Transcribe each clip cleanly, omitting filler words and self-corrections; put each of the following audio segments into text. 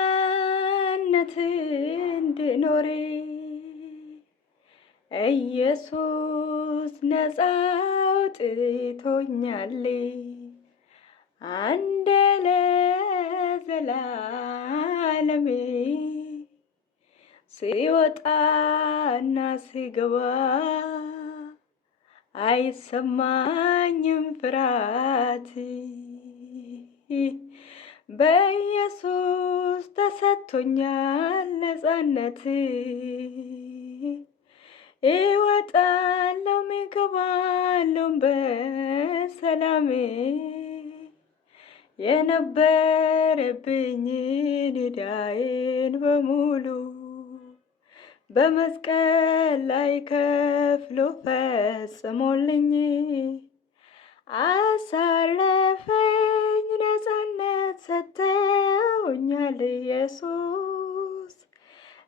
በነፃነት እንድኖር ኢየሱስ ነፃ አውጥቶኛል። አንዴ ለዘላለም ሲወጣና ሲገባ አይሰማኝም ፍርሃት። በኢየሱስ ተሰጥቶኛል ነፃነት። እወጣለሁ እገባለሁ በሰላም። የነበረብኝን ዕዳዬን በሙሉ በመስቀል ላይ ከፍሎ ፈጽሞልኝ አሳረፈኝ፣ ነፃነት ሰጥቶኛል ኢየሱስ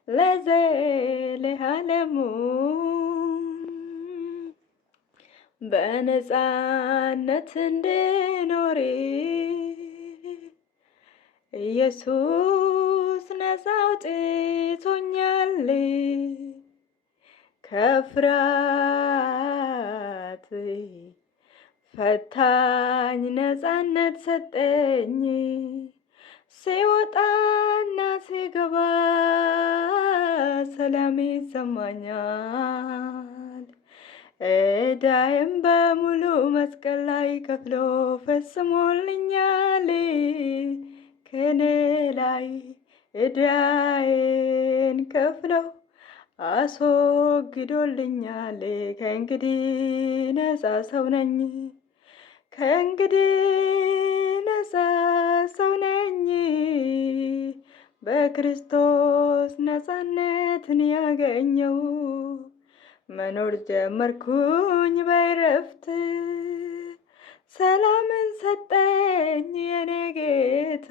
ለዘለዓለሙ። በነፃነት እንድኖር ኢየሱስ ነፃ አውጥቶኛል። ከፍርሃት ፈታኝ፣ ነፃነት ሰጠኝ። ሲወጣና ሲገባ ሰላም ይሰማኛል። ዕዳዬም በሙሉ መስቀል ላይ ከፍሎ ፈጽሞልኛል። ከኔ ላይ ዕዳዬን ከፍለው አስወግዶልኛል። ከእንግዲህ ነፃ ሰው ነኝ። ከእንግዲህ ነፃ ሰው ነኝ። በክርስቶስ ነፃነትን ያገኘው መኖር ጀመርኩኝ በእረፍት። ሰላምን ሰጠኝ የኔ ጌታ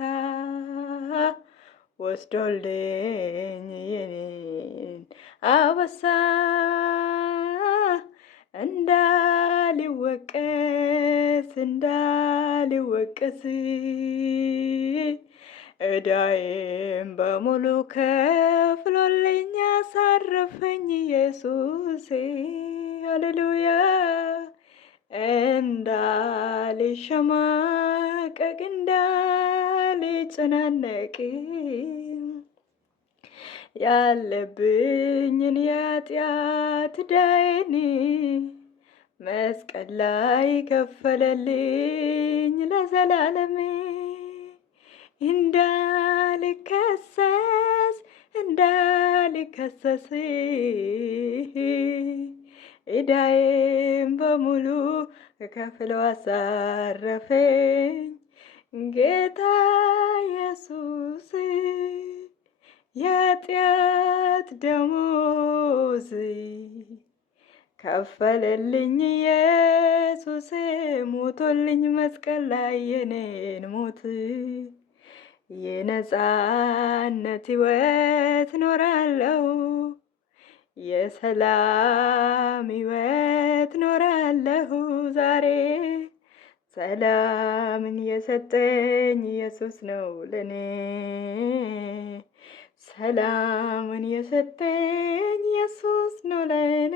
ወስዶልኝ የኔን አበሳ። እንዳልወቀስ ዕዳዬን በሙሉ ከፍሎልኝ አሳረፈኝ ኢየሱስ። ሃሌሉያ። እንዳልሸማቀቅ እንዳልጨናነቅ ያለብኝን የኃጢአት ዕዳዬን መስቀል ላይ ከፈለልኝ ለዘላለም። እንዳልከሰስ ዕዳዬን በሙሉ ከፍሎ አሳረፈኝ ጌታ ኢየሱስ። የኃጢአት ደሞዝ ከፈለልኝ ኢየሱስ። ሞቶልኝ መስቀል ላይ የኔን ሞት የነፃነት ሕይወት ኖራለሁ። የሰላም ሕይወት ኖራለሁ ዛሬ። ሰላምን የሰጠኝ ኢየሱስ ነው ለኔ። ሰላምን የሰጠኝ ኢየሱስ ነው ለኔ።